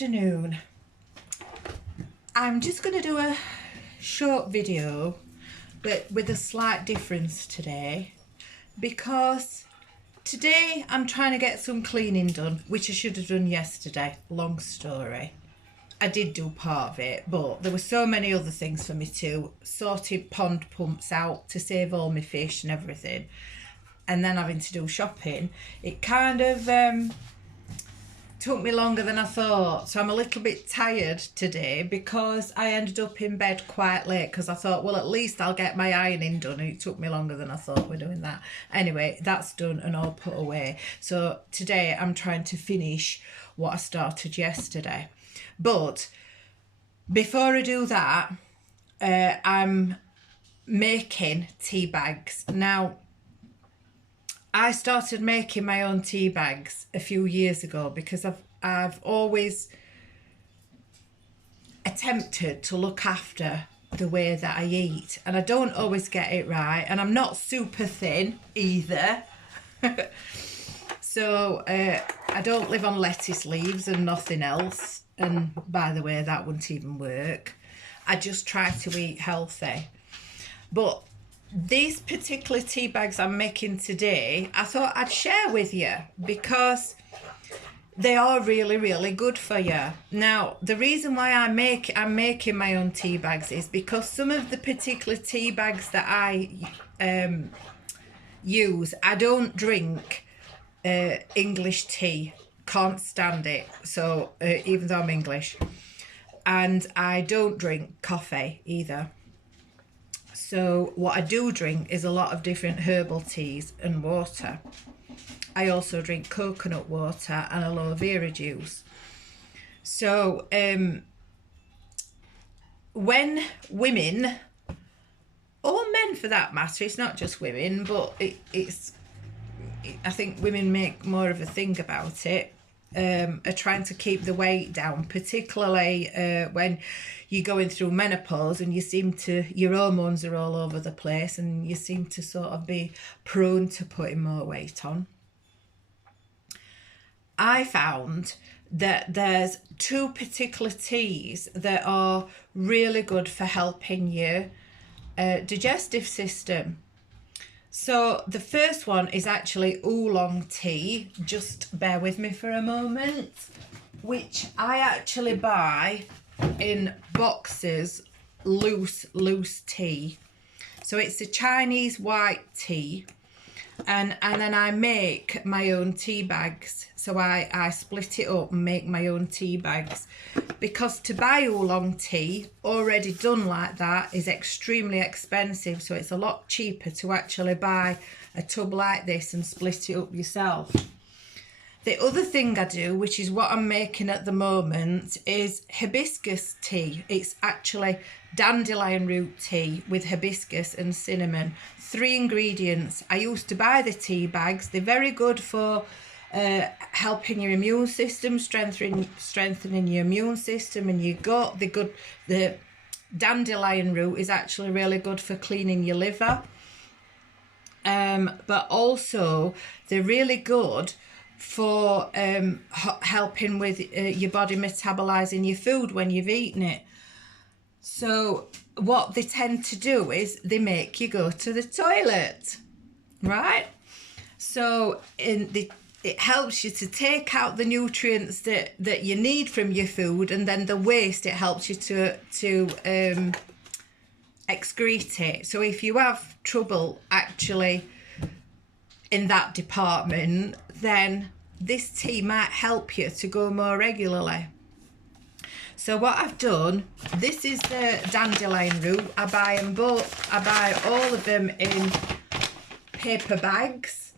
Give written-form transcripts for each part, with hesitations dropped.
afternoon. I'm just going to do a short video, but with a slight difference today, because today I'm trying to get some cleaning done, which I should have done yesterday. Long story. I did do part of it, but there were so many other things for me to sorted pond pumps out to save all my fish and everything, and then having to do shopping. It kind of took me longer than I thought, so I'm a little bit tired today because I ended up in bed quite late because I thought, well, at least I'll get my ironing done, and it took me longer than I thought we're doing that. Anyway, that's done and all put away. So today I'm trying to finish what I started yesterday. But before I do that, I'm making tea bags. Now, I started making my own tea bags a few years ago because I've always attempted to look after the way that I eat, and I don't always get it right, and I'm not super thin either. So I don't live on lettuce leaves and nothing else, and by the way, that wouldn't even work. I just try to eat healthy. But these particular tea bags I'm making today, I thought I'd share with you because they are really, really good for you. Now, the reason why I'm making my own tea bags is because some of the particular tea bags that I use, I don't drink English tea. Can't stand it. So even though I'm English, and I don't drink coffee either. So what I do drink is a lot of different herbal teas and water. I also drink coconut water and aloe vera juice. So when women, or men for that matter, it's not just women, but I think women make more of a thing about it, are trying to keep the weight down, particularly when you're going through menopause and your hormones are all over the place and you seem to sort of be prone to putting more weight on. I found that there's two particular teas that are really good for helping your digestive system. So the first one is actually oolong tea. Just bear with me for a moment, which I actually buy in boxes, loose tea. So it's a Chinese white tea, and then I make my own tea bags. So I split it up and make my own tea bags, because to buy oolong tea already done like that is extremely expensive. So it's a lot cheaper to actually buy a tub like this and split it up yourself. The other thing I do, which is what I'm making at the moment, is hibiscus tea. It's actually dandelion root tea with hibiscus and cinnamon. 3 ingredients. I used to buy the tea bags. They're very good for helping your immune system, strengthening your immune system and your gut. The dandelion root is actually really good for cleaning your liver. But also they're really good for helping with your body metabolizing your food when you've eaten it. So what they tend to do is they make you go to the toilet, right? So it helps you to take out the nutrients that you need from your food, and then the waste, it helps you to excrete it. So if you have trouble actually in that department, then this tea might help you to go more regularly. So what I've done, this is the dandelion root. I buy all of them in paper bags,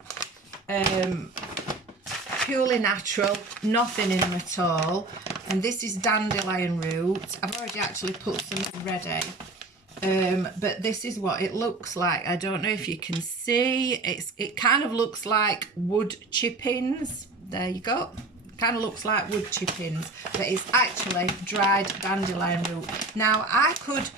purely natural, nothing in them at all. And this is dandelion root. I've already actually put some ready. But this is what it looks like. I don't know if you can see. It kind of looks like wood chippings. There you go. Kind of looks like wood chippings, but it's actually dried dandelion root. Now, I could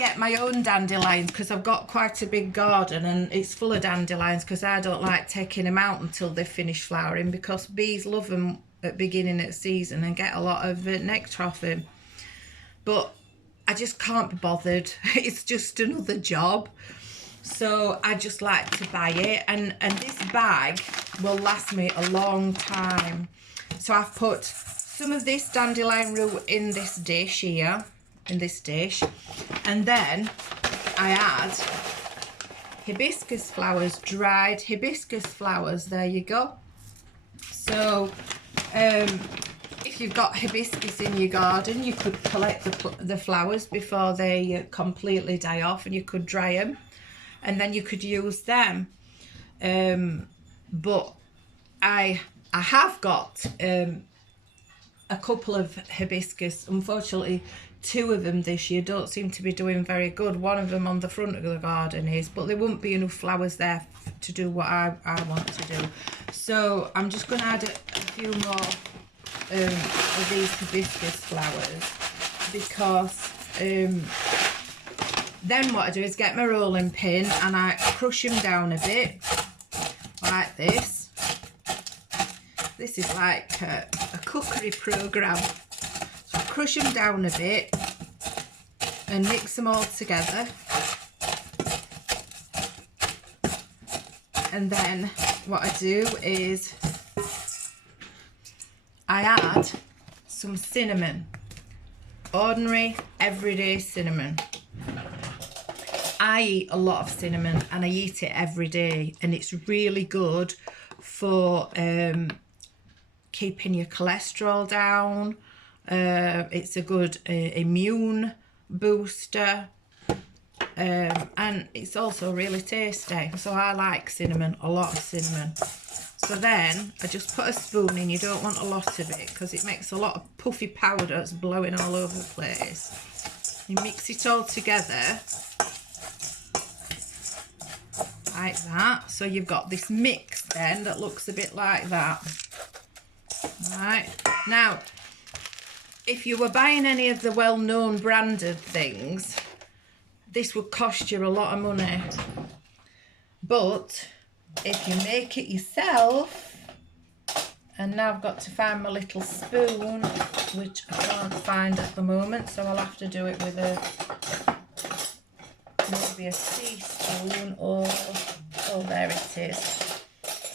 get my own dandelions because I've got quite a big garden and it's full of dandelions, because I don't like taking them out until they've finished flowering, because bees love them at beginning of season and get a lot of nectar off them. But I just can't be bothered. It's just another job. So I just like to buy it, and this bag will last me a long time. So I've put some of this dandelion root in this dish here, and then I add hibiscus flowers, dried hibiscus flowers. There you go. So if you've got hibiscus in your garden, you could collect the flowers before they completely die off, and you could dry them, and then you could use them. But I have got a couple of hibiscus. Unfortunately, 2 of them this year don't seem to be doing very good. One of them on the front of the garden is, but there won't be enough flowers there to do what I want to do. So I'm just going to add a few more of these hibiscus flowers, because then what I do is get my rolling pin and I crush them down a bit like this. This is like a cookery programme. So I crush them down a bit and mix them all together. And then what I do is I add some cinnamon. Ordinary, everyday cinnamon. I eat a lot of cinnamon and I eat it every day, and it's really good for keeping your cholesterol down. It's a good immune booster, and it's also really tasty. So I like cinnamon, a lot of cinnamon. So then I just put a spoon in. You don't want a lot of it because it makes a lot of puffy powder that's blowing all over the place. You mix it all together like that. So you've got this mix then that looks a bit like that. Right, now if you were buying any of the well-known branded things, this would cost you a lot of money. But if you make it yourself, and now I've got to find my little spoon, which I can't find at the moment, so I'll have to do it with maybe a teaspoon, or oh, there it is.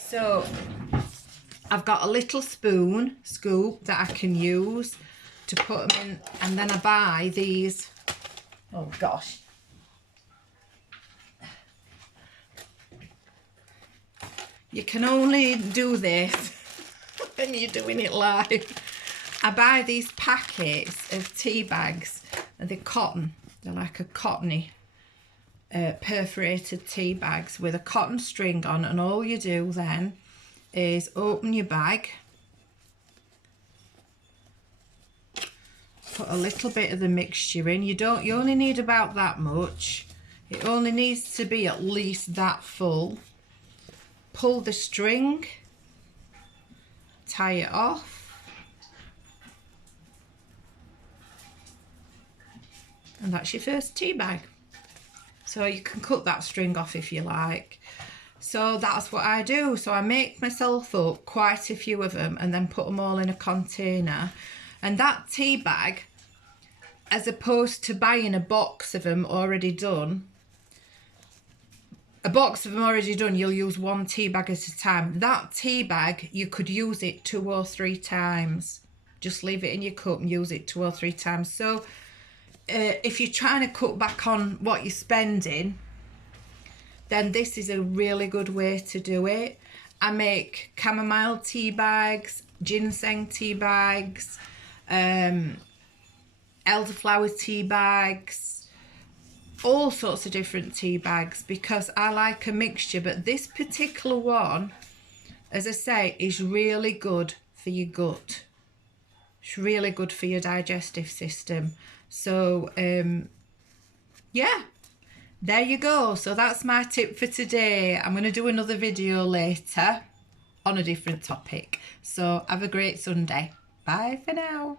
So I've got a little scoop that I can use to put them in, and then I buy these, oh gosh, you can only do this when you're doing it live. I buy these packets of tea bags, and they're cotton, they're like a cottony perforated tea bags with a cotton string on, and all you do then is open your bag, put a little bit of the mixture in. You only need about that much. It only needs to be at least that full. Pull the string, tie it off, and that's your first tea bag. So you can cut that string off if you like. So that's what I do. So I make myself up quite a few of them and then put them all in a container. And that tea bag, as opposed to buying a box of them already done, you'll use 1 tea bag at a time. That tea bag, you could use it 2 or 3 times. Just leave it in your cup and use it 2 or 3 times. So if you're trying to cut back on what you're spending, then this is a really good way to do it. I make chamomile tea bags, ginseng tea bags, elderflower tea bags, all sorts of different tea bags, because I like a mixture. But this particular one, as I say, is really good for your gut. It's really good for your digestive system. So yeah, there you go. So that's my tip for today. I'm going to do another video later on a different topic. So have a great Sunday. Bye for now.